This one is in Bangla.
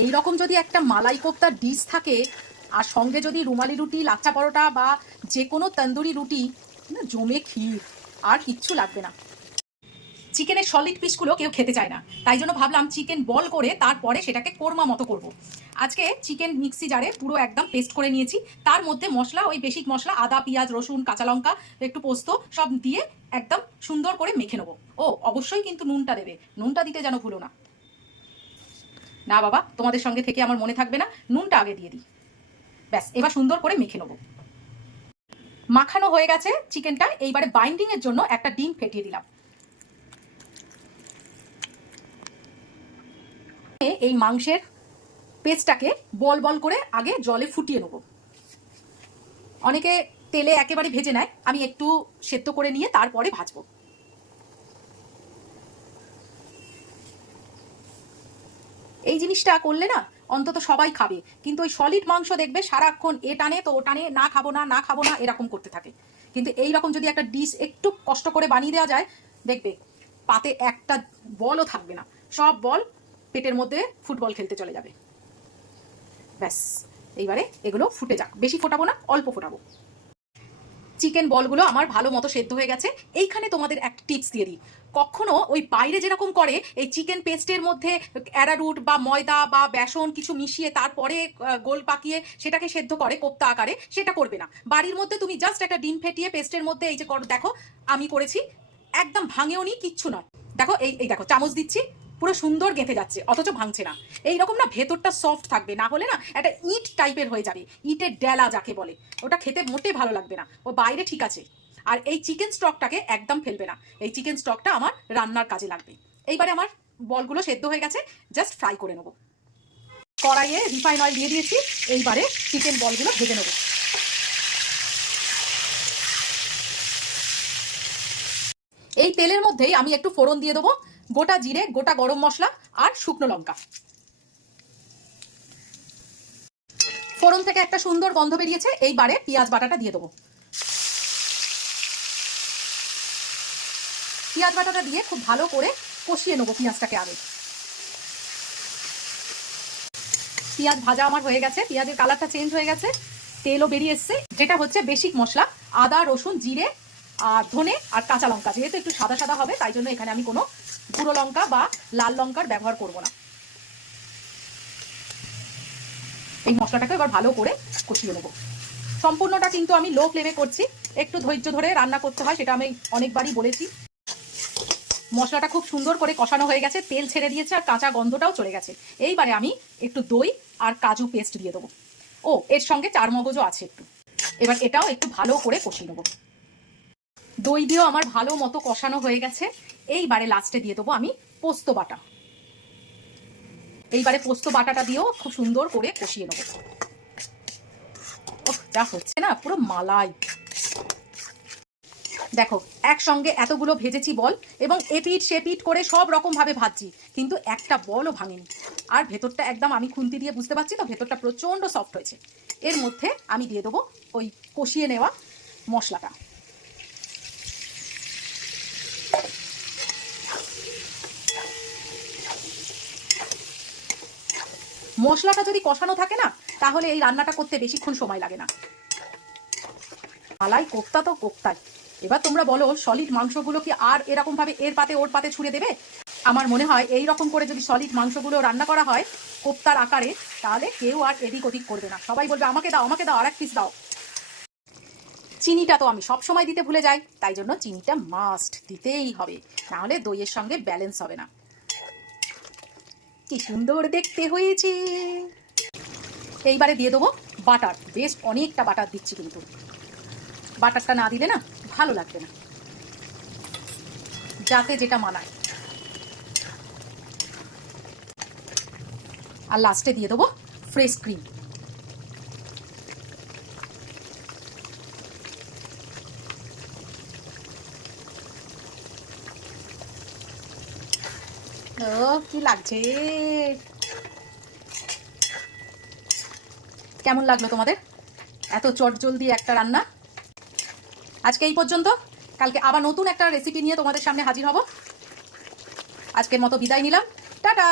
এই রকম যদি একটা মালাই কোফতার ডিশ থাকে আর সঙ্গে যদি রুমালি রুটি, লাচ্ছা পরোটা বা যে কোনো তন্দুরি রুটি, না জমে ক্ষীর, আর কিচ্ছু লাগবে না। চিকেনের সলিড পিসগুলো কেউ খেতে চায় না, তাই জন্য ভাবলাম চিকেন বল করে তারপরে সেটাকে কোরমা মতো করব। আজকে চিকেন মিক্সি জারে পুরো একদম পেস্ট করে নিয়েছি। তার মধ্যে মশলা, ওই বেসিক মশলা আদা, পেঁয়াজ, রসুন, কাঁচা লঙ্কা, একটু পোস্ত সব দিয়ে একদম সুন্দর করে মেখে নেবো। ও অবশ্যই কিন্তু নুনটা দেবে, নুনটা দিতে যেন ভুলো না। না বাবা, তোমাদের সঙ্গে থেকে আমার মনে থাকবে না, নুনটা আগে দিয়ে দিই। ব্যাস, এবার সুন্দর করে মেখে নেবো। মাখানো হয়ে গেছে চিকেনটা। এইবারে বাইন্ডিং এর জন্য একটা ডিম ফেটিয়ে দিলাম। এই মাংসের পেস্টটাকে বল বল করে আগে জলে ফুটিয়ে নেব। অনেকে তেলে একেবারে ভেজে নেয়, আমি একটু সেদ্ধ করে নিয়ে তারপরে ভাজবো। এই জিনিসটা করলে না অন্তত সবাই খাবে, কিন্তু ওই সলিড মাংস দেখবে সারাক্ষণ এ টানে তো ও টানে, না খাবো না, না খাবো না, এরকম করতে থাকে। কিন্তু এই রকম যদি একটা ডিশ একটু কষ্ট করে বানিয়ে দেওয়া যায়, দেখবে পাতে একটা বলও থাকবে না, সব বল পেটের মধ্যে ফুটবল খেলতে চলে যাবে। ব্যাস, এইবারে এগুলো ফুটে যাক, বেশি ফোটাবো না, অল্প ফোটাবো। চিকেন বলগুলো আমার ভালো মতো সেদ্ধ হয়ে গেছে। এইখানে তোমাদের একটা টিপস দিয়ে দিই, কখনো ওই বাইরে যেরকম করে এই চিকেন পেস্টের মধ্যে অ্যারারুট বা ময়দা বা বেসন কিছু মিশিয়ে তারপরে গোল পাকিয়ে সেটাকে সেদ্ধ করে কোপ্তা আকারে, সেটা করবে না। বাড়ির মধ্যে তুমি জাস্ট একটা ডিম ফেটিয়ে পেস্টের মধ্যে এই যে দেখো আমি করেছি, একদম ভাঙেও নি, কিচ্ছু নয়। দেখো এই দেখো চামচ দিচ্ছি, পুরো সুন্দর গেঁথে যাচ্ছে, অথচ ভাঙছে না। এইরকম না ভেতরটা সফট থাকবে, না হলে না একটা ইট টাইপের হয়ে যাবে, ইটের ডেলা যাকে বলে, ওটা খেতে মোটে ভালো লাগবে না। ও বাইরে ঠিক আছে। আর এই চিকেন স্টকটাকে একদম ফেলবে না, এই চিকেন স্টকটা আমার রান্নার কাজে লাগবে। এইবারে আমার বলগুলো সেদ্ধ হয়ে গেছে, জাস্ট ফ্রাই করে নেবো। কড়াইয়ে রিফাইন অয়েল দিয়ে দিয়েছি, এইবারে চিকেন বলগুলো ভেজে নেবো। এই তেলের মধ্যেই আমি একটু ফোড়ন দিয়ে দেবো, গোটা জিরে, গোটা গরম মশলা আর শুকনো লঙ্কা। ফোড়ন থেকে একটা সুন্দর গন্ধ বেরিয়েছে, এইবারে পেঁয়াজ বাটাটা দিয়ে দেবো। পেঁয়াজ বাটাটা দিয়ে খুব ভালো করে কষিয়ে নেবো পেঁয়াজটাকে আগে। পেঁয়াজ ভাজা আমার হয়ে গেছে, পেঁয়াজের কালারটা চেঞ্জ হয়ে গেছে, তেলও বেরিয়ে এসছে। যেটা হচ্ছে বেসিক মশলা আদা, রসুন, জিরে আর ধনে আর কাঁচা লঙ্কা। যেহেতু একটু সাদা সাদা হবে তাই জন্য এখানে আমি কোনো গুঁড়ো লঙ্কা বা লাল লঙ্কার ব্যবহার করব না। এই মশলাটাকে এবার ভালো করে কষিয়ে নেবো। সম্পূর্ণটা কিন্তু আমি লো ফ্লেমে করছি, একটু ধৈর্য ধরে রান্না করতে হয়, সেটা আমি অনেকবারই বলেছি। মশলাটা খুব সুন্দর করে কষানো হয়ে গেছে, তেল ছেড়ে দিয়েছে আর কাঁচা গন্ধটাও চলে গেছে। এইবারে আমি একটু দই আর কাজু পেস্ট দিয়ে দেবো। ও এর সঙ্গে চারমগজও আছে একটু। এবার এটাও একটু ভালো করে কষিয়ে নেবো। দই দিয়েও আমার ভালো মতো কষানো হয়ে গেছে। এইবারে লাস্টে দিয়ে দেবো আমি পোস্ত বাটা। এইবারে পোস্ত বাটাটা দিয়েও খুব সুন্দর করে কষিয়ে নেবো। ওহ, যা হচ্ছে না পুরো মালাই। দেখো একসঙ্গে এতগুলো ভেজেছি বল, এবং এপিট সেপিট করে সব রকম ভাবে ভাজছি, কিন্তু একটা বলও ভাঙেনি। আর ভেতরটা একদম, আমি খুন্তি দিয়ে বুঝতে পারছি তো, ভেতরটা প্রচণ্ড সফট হয়েছে। এর মধ্যে আমি দিয়ে দেবো ওই কষিয়ে নেওয়া মশলাটা। মশলাটা যদি কষানো থাকে না, তাহলে এই রান্নাটা করতে বেশিক্ষণ সময় লাগে না। মালাই কোফতা তো কোফতাই। এবার তোমরা বলো, সলিড মাংসগুলো কি আর এরকম ভাবে এর পাতে ওর পাতে ছুঁড়ে দেবে? আমার মনে হয় এই রকম করে যদি সলিড মাংসগুলো রান্না করা হয় কোফতার আকারে, তাহলে কেউ আর এদিক ওদিক করবে না, সবাই বলবে আমাকে দাও, আমাকে দাও, আর এক পিস দাও। চিনিটা তো আমি সব সময় দিতে ভুলে যাই, তাই জন্য চিনিটা মাস্ট দিতেই হবে, নাহলে দইয়ের সঙ্গে ব্যালেন্স হবে না। কি সুন্দর দেখতে হয়েছে। এইবারে দিয়ে দেবো বাটার। বেশ অনেকটা বাটার দিচ্ছি, কিন্তু বাটারটা না দিলে না ভালো লাগবে না, যাতে যেটা মানায়। আর লাস্টে দিয়ে দেবো ফ্রেশ ক্রিম। ও কি লাগছে, কেমন লাগলো তোমাদের এত চটজলদি একটা রান্না? আজকে এই পর্যন্ত, কালকে আবার নতুন একটা রেসিপি নিয়ে তোমাদের সামনে হাজির হব। আজকের মতো বিদায় নিলাম, টাটা।